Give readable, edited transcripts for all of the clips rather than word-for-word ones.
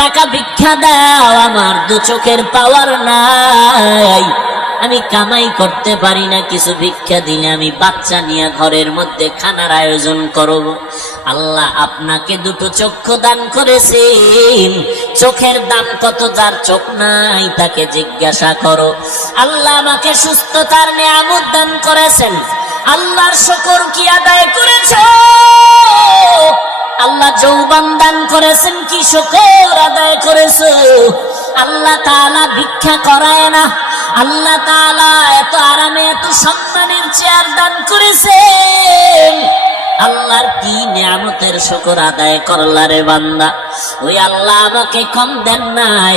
টাকা ভিক্ষা দাও, আমার দু চোখের পাওয়ার নাই, আমি কামাই করতে পারি না, কিছু ভিক্ষা দিলে আমি বাচ্চা নিয়ে ঘরের মধ্যে খানার আয়োজন করব। আল্লাহ আপনাকে দুটো চক্ষু দান করেছেন, চোখের দাম কত? যার চোখ নাই তাকে জিজ্ঞাসা করো। আল্লাহ আমাকে সুস্থতার নিয়ামত দান করেছেন, আল্লাহর শুকর কি আদায় করেছো? আল্লাহ যৌবন দান করেছেন, কি শুকর আদায় করেছো? আল্লাহ তাআলা ভিক্ষা করায় না, আল্লাহ তাআলা এত আরামে এত সম্মানের চেয়ার দান করেছেন। আল্লাহর কি নিয়ামতের শুকর আদায় করলা রে বান্দা? ওই আল্লাহ আমাকে কম দেন নাই,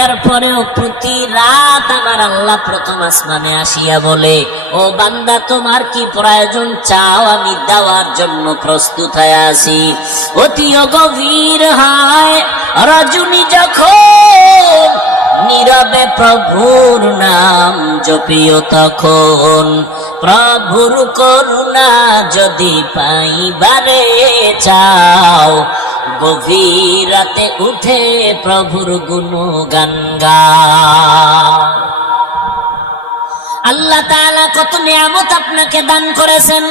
এরপরেও প্রতি রাত আমার আল্লাহ প্রথম আসমানে আসিয়া বলে, ও বান্দা তোমার কি প্রয়োজন চাও, আমি দেওয়ার জন্য প্রস্তুত হয়ে আছি। অতিও গভীর হয় রজনী যখন, নীরবে প্রভুর নাম জপিও তখন, প্রভুর করুণা যদি পাইবারে চাও, গভীর রাতে উঠে প্রভুর গুণগান গাও। আল্লাহ তাআলা কত নিয়ামত আপনাকে দান করেছেন,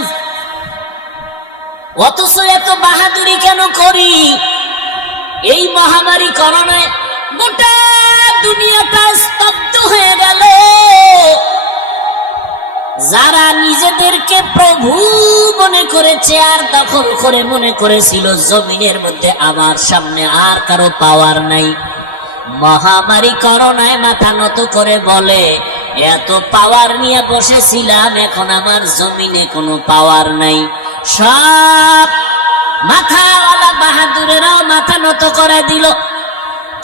অথচ এত বাহাদুরি কেন করি? এই মহামারী করোনায় গোটা দুনিয়াটা স্তব্ধ হয়ে গেল। যারা নিজেদেরকে প্রভু মনে করেছে আর দখল করে মনে করেছিল জমিনের মধ্যে আমার সামনে আর কারো পাওয়ার নাই, মহামারী করোনায় মাথা নত করে বলে, এত পাওয়ার নিয়ে বসেছিলাম, এখন আমার জমিনে কোনো পাওয়ার নাই। সব মাথাওয়ালা বাহাদুরেরাও মাথা নত করে দিল।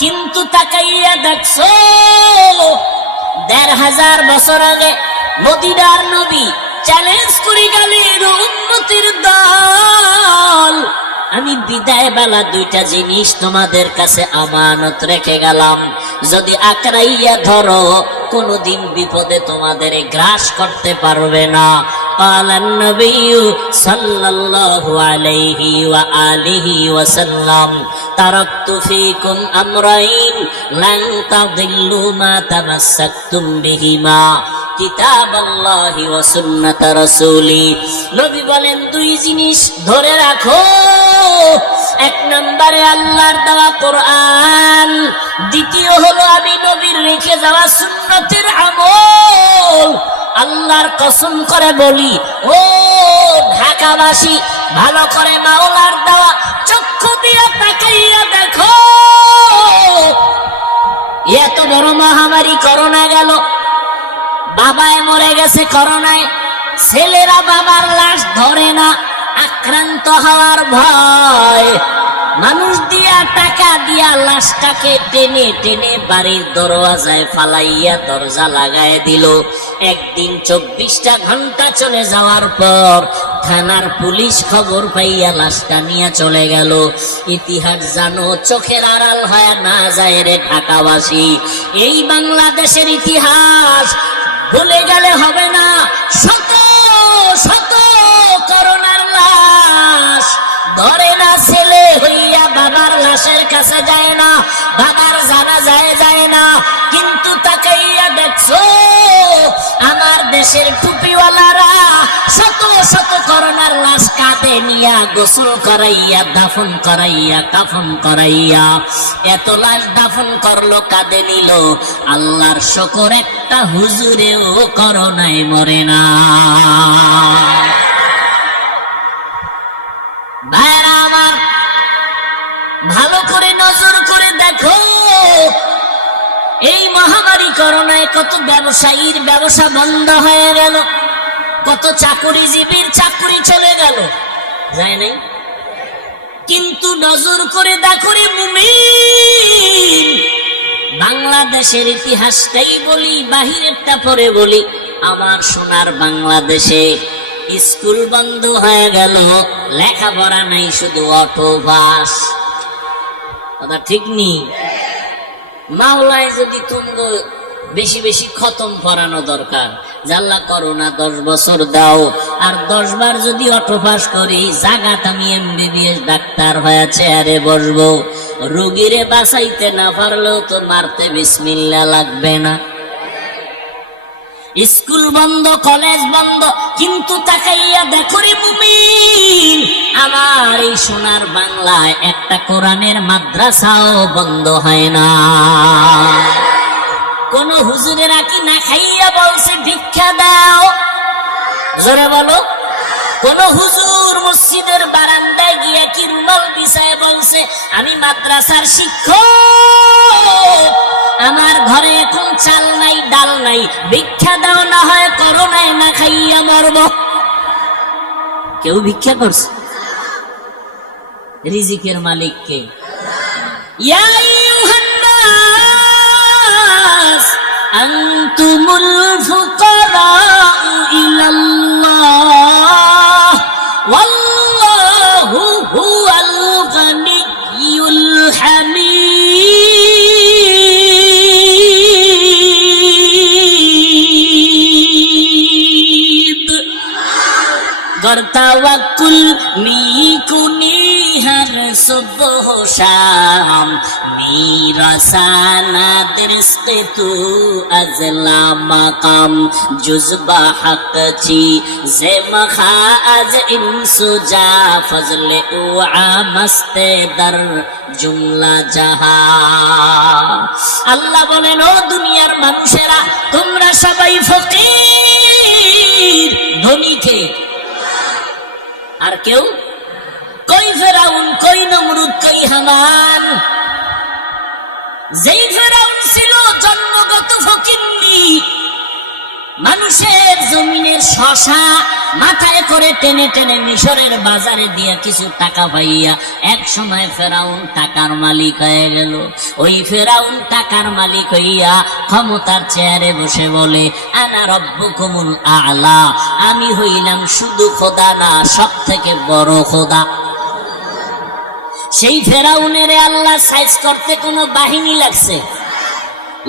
কিন্তু তাকাইয়া দেখছো, ১৫০০ বছর আগে মদিনার নবী চ্যালেঞ্জ করে গেলেন, উম্মতের দল, আমি বিদায় বেলা দুইটা জিনিস তোমাদের কাছে আমানত রেখে গেলাম, যদি আকড়াইয়া ধরো কোনদিন বিপদে তোমাদের গ্রাস করতে পারবে না। قال النبي صلى الله عليه وآله وسلم تركت فيكم أمرين لن تضلوا ما تمسكتم بهما কিতাব আল্লাহি ওয়া সুন্নাত রাসূলি। নবী বলেন দুই জিনিস ধরে রাখো, এক নম্বরে আল্লাহর দেওয়া কোরআন, দ্বিতীয় হলো আমি নবীর রেখে যাওয়া সুন্নতের আমল। আল্লাহর কসম করে বলি, ও ঢাকাবাসী, ভালো করে মাওলার দেওয়া চক্ষু দিয়ে তাকাইয়া দেখো, এত বড় মহামারী করোনা গেল, বাবায় মরে গেছে করোনায়, ছেলেরা বাবার লাশ ধরে না, আক্রান্ত হওয়ার ভয়, মানুষ দিয়া টাকা দিয়া লাশটাকে টেনে টেনে বাড়ির দরওয়াজায় ফালাইয়া দরজা লাগায় দিল। একদিন ২৪টা ঘন্টা চলে যাওয়ার পর থানার পুলিশ খবর পাইয়া লাশটা নিয়ে চলে গেল। ইতিহাস জানো, চোখের আড়াল হয়ে না যায় রে ঢাকাবাসী। এই বাংলাদেশের ইতিহাস ভুলে গেলে হবে না। শত শত করোনার লাশ ধরে না, ছেলে হইয়া বাবার লাশের কাছে যায় না, বাবার জানাজায় যায় না। কিন্তু তাকাইয়া দেখছো, আমার দেশের টুপিওয়ালারা শত শত করোনার লাশ কাঁধে নিয়া গোসল করাইয়া, দাফন করাইয়া, কাফন করাইয়া, এত লাশ দাফন করলো, কাঁধে নিল। আল্লাহর শুকর, একটা হুজুরেও করোনায় মরে না। ভাইরা আমার, ভালো করে নজর করে দেখো, এই মহামারী করোনায় কত ব্যবসায়ীর ব্যবসা বন্ধ হয়ে গেল, কত চাকুরিজীবীর চাকুরি চলে গেল, যায় নাই? কিন্তু নজর করে দেখো রে মুমিন, বাংলাদেশের ইতিহাসটাই বলি, বাহিরেরটা পরে বলি। আমার সোনার বাংলাদেশে স্কুল বন্ধ হয়ে গেল, লেখাপড়া নাই, শুধু অটো বাস। কথা ঠিক নেই? মাওলায় যদি তুমগো বেশি বেশি খতম পড়ানো দরকার, জাল্লা করোনা 10 বছর দাও, আর 10 বার যদি অটো পাস করি, জাগাত আমি MBBS ডাক্তার হয়ে চেয়ারে বসবো। রোগীরে বাঁচাইতে না পারলেও তো মারতে বিসমিল্লাহ লাগবে না। স্কুল বন্ধ, কলেজ বন্ধ, কিন্তু তাকাইয়া দেখো রে মুমিন, আমার এই সোনার বাংলায় একটা কোরআনের মাদ্রাসাও বন্ধ হয় না। কোন হুজুরেরা কি না খাইয়া বলছে ভিক্ষা দাও? জোরে বলো। কোন হুজুর মসজিদের বারান্দায় গিয়া কি রুমাল বিছায় বলছে আমি মাদ্রাসার শিক্ষক, আমার ঘরে এখন চাল নাই ডাল নাই, ভিক্ষা দাও, না হয় করোনায় না খাইয়া মরব? কেউ ভিক্ষা করছে? রিজিকের মালিক কে? ইয়া আইয়ুহান নাস আনতুমুল ফুকারাউ ইলাল্লাহ ওয়াল্লাহু হুয়াল গানিয়্যুল হামিদ। गर तवक्कुल मीकुनी हर सुबह शाम, मेरा साना दरिस्क तू अजला मकाम, जुज़बा हक ची ज़ेमखा अज इंसुजा, फजले उ आमस्ते दर जुमला जहा। আল্লাহ বলেন, ও দুনিয়ার মানুষেরা, তোমরা সবাই ফকির, ধনীকে আর কেউ? কই ফেরাউন, কই নমরুদ, কই হামান? যেই ফেরাউন ছিল জন্মগত ফকিন্নি, মানুষের জমিনের শশা মাথায় করে টেনে টেনে মিশরের বাজারে দিয়া কিছু টাকা পাইয়া এক সময় ফেরাউন টাকার মালিক হয়ে গেল। ওই ফেরাউন টাকার মালিক হইয়া ক্ষমতার চেয়ারে বসে বলে, আনা রব্বুকুমুল আ'লা, আমি হইলাম শুধু খোদা না, সব থেকে বড় খোদা। সেই ফেরাউনের আল্লাহ সাইজ করতে কোনো বাহিনী লাগছে?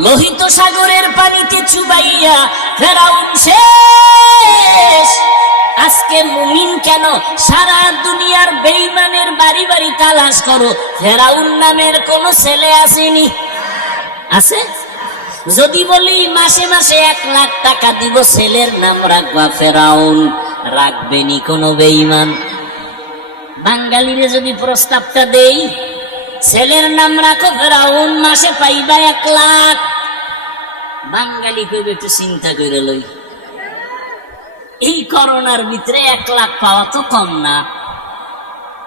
লোহিত সাগরের পানিতে চুবাইয়া ফেরাউন শেষ। আজকে মুমিন কেন? সারা দুনিয়ার বেঈমানের বাড়ি বাড়ি তালাশ করো, ফেরাউন নামের কোন ছেলে আসেনি? আছে? যদি বলি মাসে মাসে 1 লাখ টাকা দিব, ছেলের নাম রাখবা ফেরাউন, রাখবেনি কোনো বেঈমান? বাঙালিরে যদি প্রস্তাবটা দেই, ছেলের নাম রাখো ফেরাউন, মাসে পাইবা 1 লাখ, বাঙালি কইবে একটু চিন্তা করে লই, এই করোনার ভিতরে 1 লাখ পাওয়া তো কম না।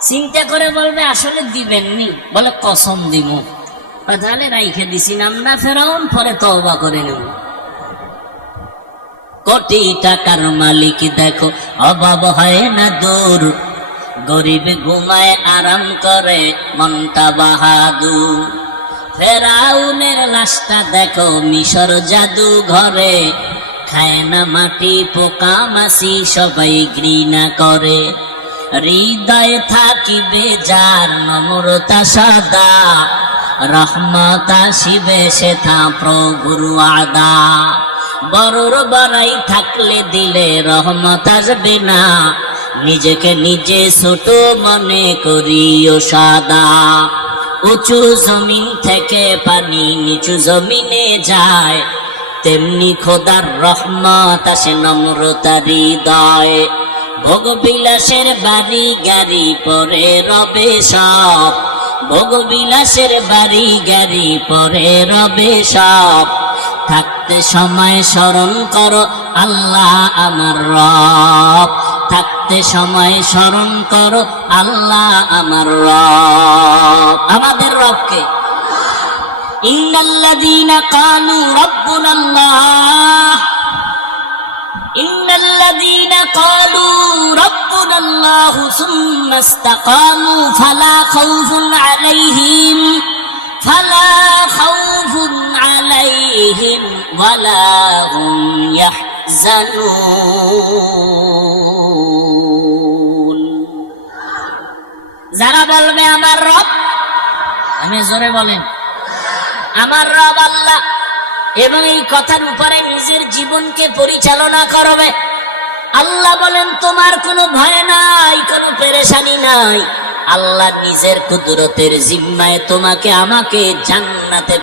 চিন্তা করে বলবে আসলে দিবেননি, বলে কসম দিব, তাহলে রাইখে দিছি নামটা ফেরাউন, পরে তওবা করে নেব। কোটি টাকার মালিক দেখো অভাব হয় না দূর, গরিব ঘুমায় আরাম করে মনটা বাহাদুর। ফেরাউনের লাশটা দেখো মিশর জাদু ঘরে, খায় না মাটি পোকা মাছি সবাই ঘৃণা করে। হৃদয়ে থাকিবে যার নম্রতা সদা, রহমত আসিবে সেথা প্রভুর ওয়াদা। বড়র বড়াই থাকলে দিলে রহমত আসবে না, নিজেকে নিজে ছোট মনে করিও সাদা। উঁচু জমিন থেকে পানি নিচু জমিনে যায়, তেমনি খোদার রহমত আসে নম্রতার হৃদয়। ভোগ বিলাসের বাড়ি গাড়ি পরে রবে সব, ভোগ বিলাসের বাড়ি গাড়ি পরে রবে সব। থাকতে সময় স্মরণ করো আল্লাহ আমার রব, থাকতে সময় স্মরণ করো আল্লাহ আমার রব। আমাদের রবকে ইন্নাল্লাযীনা ক্বালু রাব্বুনাল্লাহ, ইন্নাল্লাযীনা ক্বালু রাব্বুনাল্লাহ সুম্মা ইসতাকামু ফালা খাউফুন আলাইহিম, ফালা খাউফুন আলাইহিম ওয়ালা হুম ইয়াহজানুন। যারা বলবে আমার রব, আমি জোরে বলেন আমার রব আল্লাহ, এবং এই কথার উপরে নিজের জীবনকে পরিচালনা করবে, আল্লাহ বলেন তোমার কোনো ভয় নাই, কোনো পেরেশানি নাই। আল্লাহ নিজের কুদরতের জিম্মায় তোমাকে আমাকে জান্নাতে